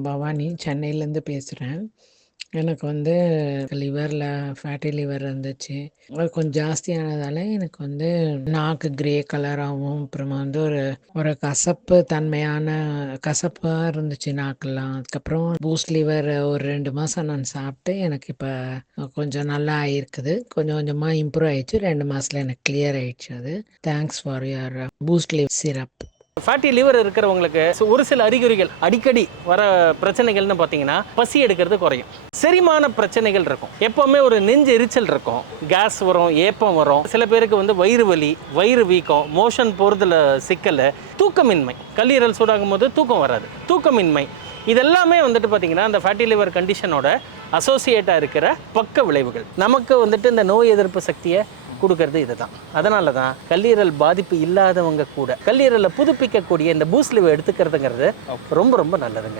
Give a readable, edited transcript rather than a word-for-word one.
நான் பவானி சென்னையிலேருந்து பேசுகிறேன். எனக்கு வந்து லிவரில் ஃபேட்டி லிவர் இருந்துச்சு. அது கொஞ்சம் ஜாஸ்தியானதால எனக்கு வந்து நாக்கு கிரே கலராகவும், அப்புறமா வந்து ஒரு ஒரு கசப்பு தன்மையான கசப்பா இருந்துச்சு நாக்கெல்லாம். அதுக்கப்புறம் பூஸ்ட் லிவர் ஒரு 2 மாதம் நான் சாப்பிட்டு எனக்கு இப்போ கொஞ்சம் நல்லா ஆயிருக்குது. கொஞ்சம் கொஞ்சமாக இம்ப்ரூவ் ஆயிடுச்சு. 2 மாதத்துல எனக்கு கிளியர் ஆயிடுச்சு அது. Thanks for your boost liver syrup. Fatty liver இருக்கிறவங்களுக்கு ஒரு சில அறிகுறிகள் அடிக்கடி வர பிரச்சனைகள்னு பார்த்தீங்கன்னா பசி எடுக்கிறது குறையும், செரிமான பிரச்சனைகள் இருக்கும், எப்போவுமே ஒரு நெஞ்சு எரிச்சல் இருக்கும், கேஸ் வரும், ஏப்பம் வரும், சில பேருக்கு வந்து வயிறு வலி, வயிறு வீக்கம், மோஷன் போகிறதுல சிக்கல், தூக்கமின்மை, கல்லீரல் சூடாகும் போது தூக்கம் வராது, தூக்கமின்மை, இதெல்லாமே வந்துட்டு பார்த்தீங்கன்னா அந்த ஃபேட்டி லிவர் கண்டிஷனோட அசோசியேட்டாக இருக்கிற பக்க விளைவுகள். நமக்கு வந்துட்டு இந்த நோய் எதிர்ப்பு சக்தியை கொடுக்கறது இதுதான். அதனால தான் கல்லீரல் பாதிப்பு இல்லாதவங்க கூட கல்லீரலை புதுப்பிக்கக்கூடிய இந்த பூஸ்ட் லிவர் எடுத்துக்கிறதுங்கிறது ரொம்ப ரொம்ப நல்லதுங்க.